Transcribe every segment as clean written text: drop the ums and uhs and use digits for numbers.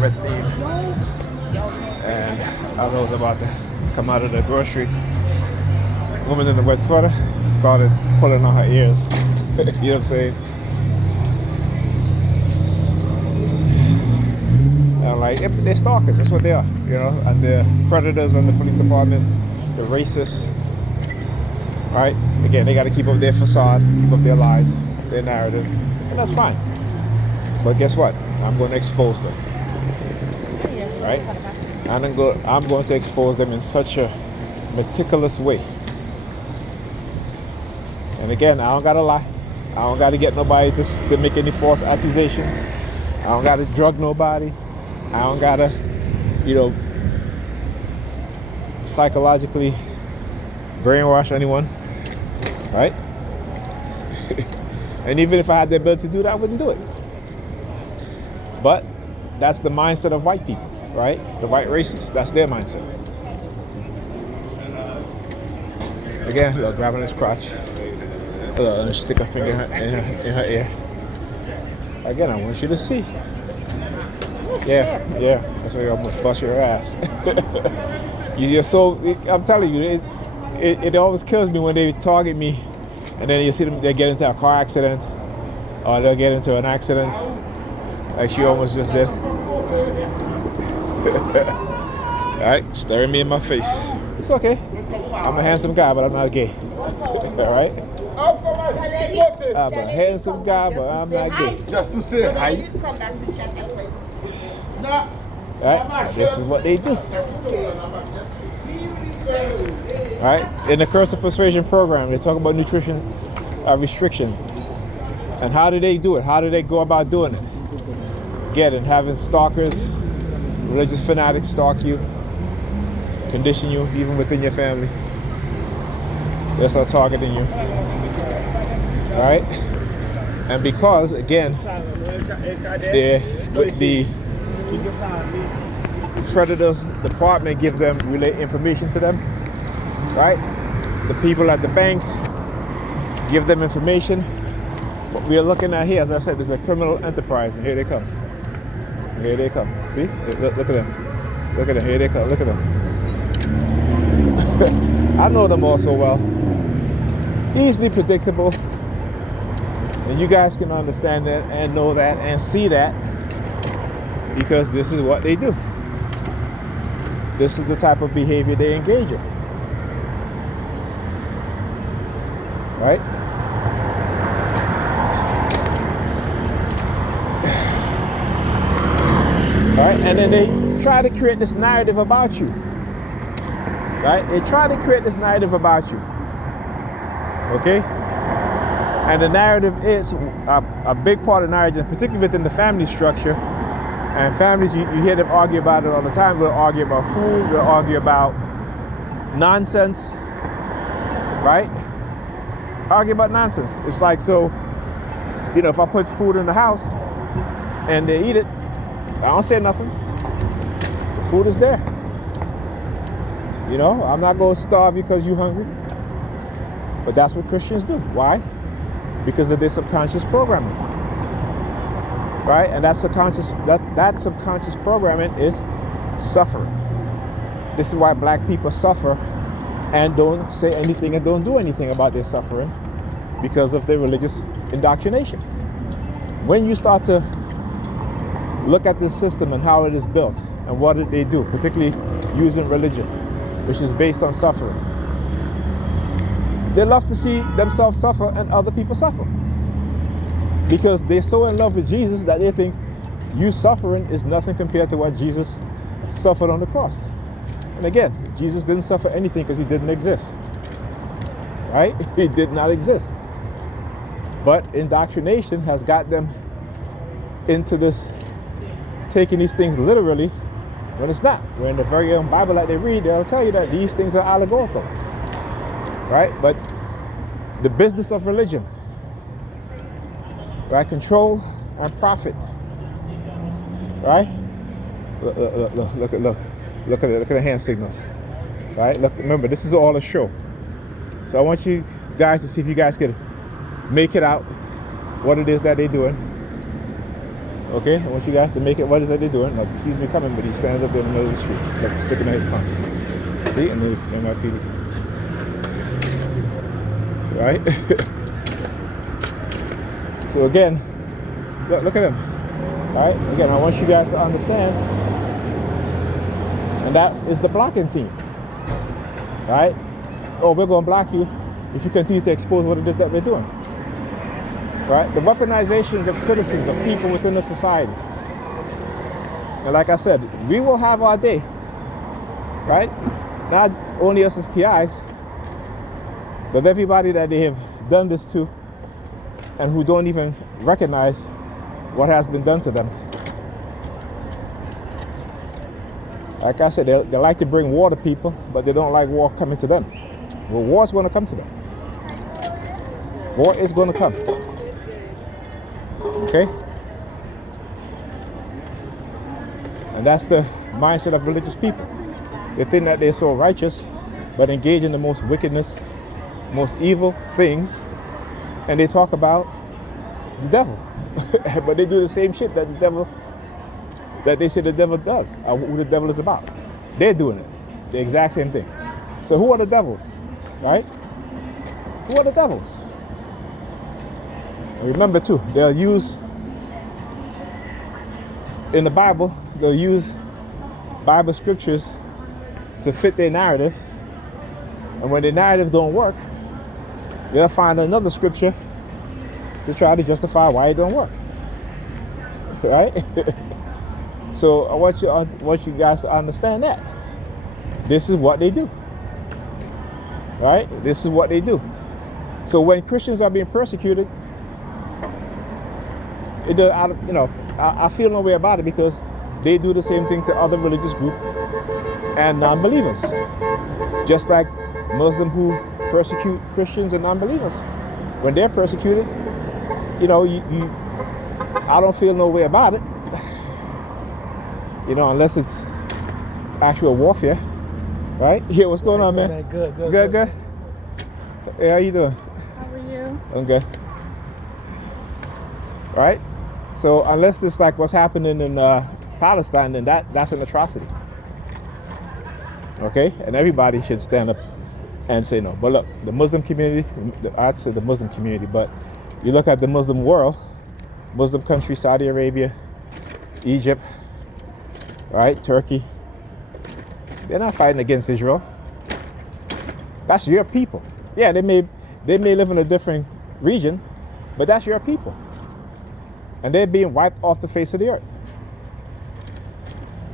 red theme. And as I was about to come out of the grocery, woman in the red sweater started pulling on her ears. You know what I'm saying? And like, they're stalkers, that's what they are, you know, and they're predators on the police department, they're racists, right? Again, they got to keep up their facade, keep up their lies, their narrative, and that's fine. But guess what? I'm going to expose them, right? And I'm going to expose them in such a meticulous way. And again, I don't got to lie. I don't got to get nobody to make any false accusations. I don't got to drug nobody. I don't got to, you know, psychologically brainwash anyone, right? And even if I had the ability to do that, I wouldn't do it. But that's the mindset of white people, right? The white racists, that's their mindset. Again, look, grabbing his crotch. Stick a finger in her ear. Again, I want you to see. Yeah, that's why you almost bust your ass. You're so, I'm telling you, it always kills me when they target me and then you see them, they get into a car accident or they'll get into an accident like she almost just did. Alright, staring me in my face. It's okay. I'm a handsome guy, but I'm not gay. Alright? I'm a handsome guy, but I'm not gay. Just to say hi. Right? This is what they do. Right? In the Curse of Persuasion program, they talk about nutrition restriction. And how do they do it? How do they go about doing it? Again, having stalkers, religious fanatics stalk you, condition you, even within your family. They start targeting you. Right? And because, again, the predator department give them, relay information to them, right? The people at the bank give them information. What we are looking at here, as I said, is a criminal enterprise, and here they come. Here they come. See? Look at them. Look at them. Here they come. Look at them. I know them all so well. Easily predictable. And you guys can understand that and know that and see that because this is what they do. This is the type of behavior they engage in. Right? Right? And then they try to create this narrative about you. Right? They try to create this narrative about you. Okay? And the narrative is a big part of narrative, particularly within the family structure. And families, you hear them argue about it all the time. They'll argue about food, they'll argue about nonsense, right? Argue about nonsense. It's like, so, you know, if I put food in the house and they eat it, I don't say nothing. The food is there. You know, I'm not going to starve you because you're hungry. But that's what Christians do. Why? Because of their subconscious programming. Right? And that subconscious programming is suffering. This is why black people suffer and don't say anything and don't do anything about their suffering, because of their religious indoctrination. When you start to look at this system and how it is built and what they do, particularly using religion, which is based on suffering, they love to see themselves suffer and other people suffer. Because they're so in love with Jesus that they think you suffering is nothing compared to what Jesus suffered on the cross. And again, Jesus didn't suffer anything because he didn't exist. Right? He did not exist. But indoctrination has got them into this, taking these things literally when it's not. When in the very own Bible that they read, they'll tell you that these things are allegorical. Right? But the business of religion, right? Control and profit. Right? Look at the hand signals. Right? Look, remember, this is all a show. So I want you guys to see if you guys can make it out what it is that they're doing. Okay, I want you guys to make it. What is that they're doing? Like, he sees me coming, but he stands up in the middle of the street, like sticking out his tongue. See, and they NYPD. Right? So again, look at him. Right? Again, I want you guys to understand, and that is the blocking team. Right? Oh, we're going to block you if you continue to expose what it is that we're doing. Right? The weaponizations of citizens, of people within the society. And like I said, we will have our day. Right? Not only us as TIs, but everybody that they have done this to and who don't even recognize what has been done to them. Like I said, they like to bring war to people, but they don't like war coming to them. Well, war is going to come to them. War is going to come. Okay? And that's the mindset of religious people. They think that they're so righteous, but engage in the most wickedness, most evil things, and they talk about the devil. But they do the same shit that they say the devil does, or who the devil is about. They're doing it. The exact same thing. So who are the devils? Right? Who are the devils? Remember too, they'll use, in the Bible, they'll use Bible scriptures to fit their narrative. And when their narrative don't work, they'll find another scripture to try to justify why it don't work. Right? So I want you guys to understand that. This is what they do. Right? This is what they do. So when Christians are being persecuted, I feel no way about it because they do the same thing to other religious groups and non-believers. Just like Muslims who persecute Christians and non-believers. When they're persecuted, I don't feel no way about it. Unless it's actual warfare. Right? Yeah, what's going on, man? Good. Hey, how you doing? How are you? I'm good. Right? So unless it's like what's happening in Palestine, then that's an atrocity. Okay? And everybody should stand up and say no. But look, the Muslim community, I'd say the Muslim community, but you look at the Muslim world, Muslim countries, Saudi Arabia, Egypt, right? Turkey. They're not fighting against Israel. That's your people. Yeah, they may live in a different region, but that's your people. And they're being wiped off the face of the earth.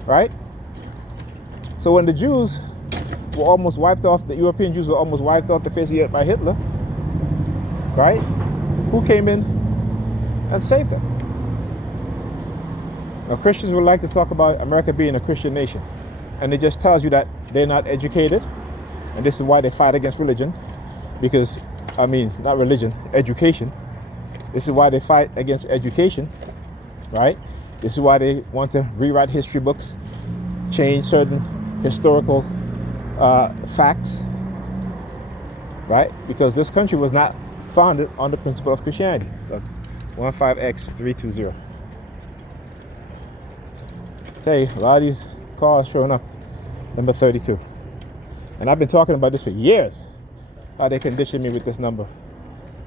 Right? So when the Jews were almost wiped off, the European Jews were almost wiped off the face of the earth by Hitler, right? Who came in and saved them? Now Christians would like to talk about America being a Christian nation. And it just tells you that they're not educated. And this is why they fight against religion. Because, not religion, education. This is why they fight against education, right? This is why they want to rewrite history books, change certain historical facts, right? Because this country was not founded on the principle of Christianity. Look, 15X320. Tell you, a lot of these cars showing up, number 32. And I've been talking about this for years, how they conditioned me with this number.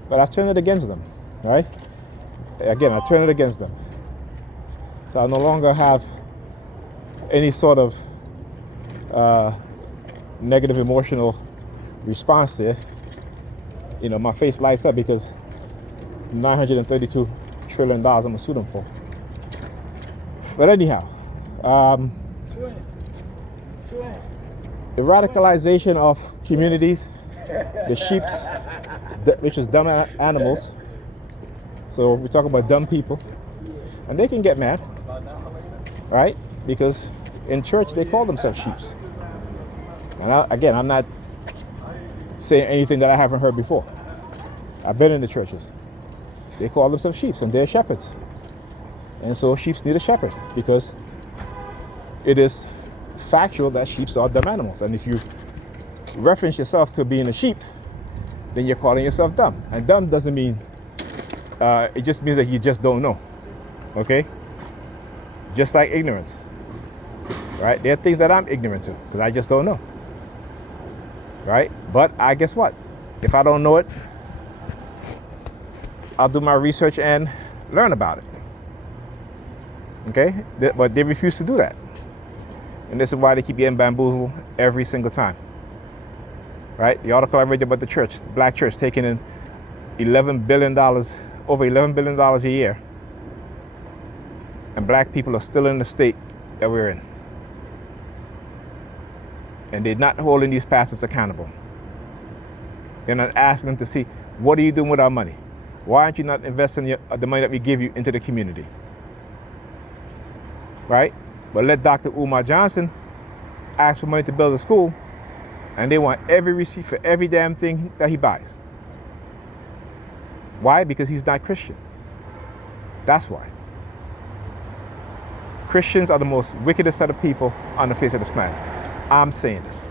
But I've turned it against them, right? Again, I turn it against them. So I no longer have any sort of negative emotional response there. My face lights up because $932 trillion I'm gonna sue them for. But anyhow, the radicalization of communities, the sheeps, which is dumb animals. So we talk about dumb people, and they can get mad, right? Because in church they call themselves sheeps. And I'm not saying anything that I haven't heard before. I've been in the churches. They call themselves sheeps, and they're shepherds. And so sheeps need a shepherd because it is factual that sheep are dumb animals. And if you reference yourself to being a sheep, then you're calling yourself dumb. And dumb doesn't mean, it just means that you just don't know. Okay? just like ignorance, right? There are things that I'm ignorant to because I just don't know, right? But guess what? If I don't know it, I'll do my research and learn about it. Okay? But they refuse to do that. And this is why they keep getting bamboozled every single time. Right? The article I read about the church, the black church, taking in $11 billion, over $11 billion a year. And black people are still in the state that we're in. And they're not holding these pastors accountable. They're not asking them to see, what are you doing with our money? Why aren't you not investing the money that we give you into the community? Right? But let Dr. Umar Johnson ask for money to build a school, and they want every receipt for every damn thing that he buys. Why? Because he's not Christian. That's why. Christians are the most wickedest set of people on the face of this planet. I'm saying this.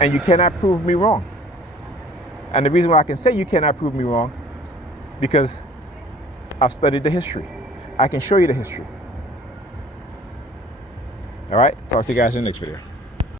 And you cannot prove me wrong. And the reason why I can say you cannot prove me wrong, because I've studied the history. I can show you the history. All right, talk to you guys in the next video.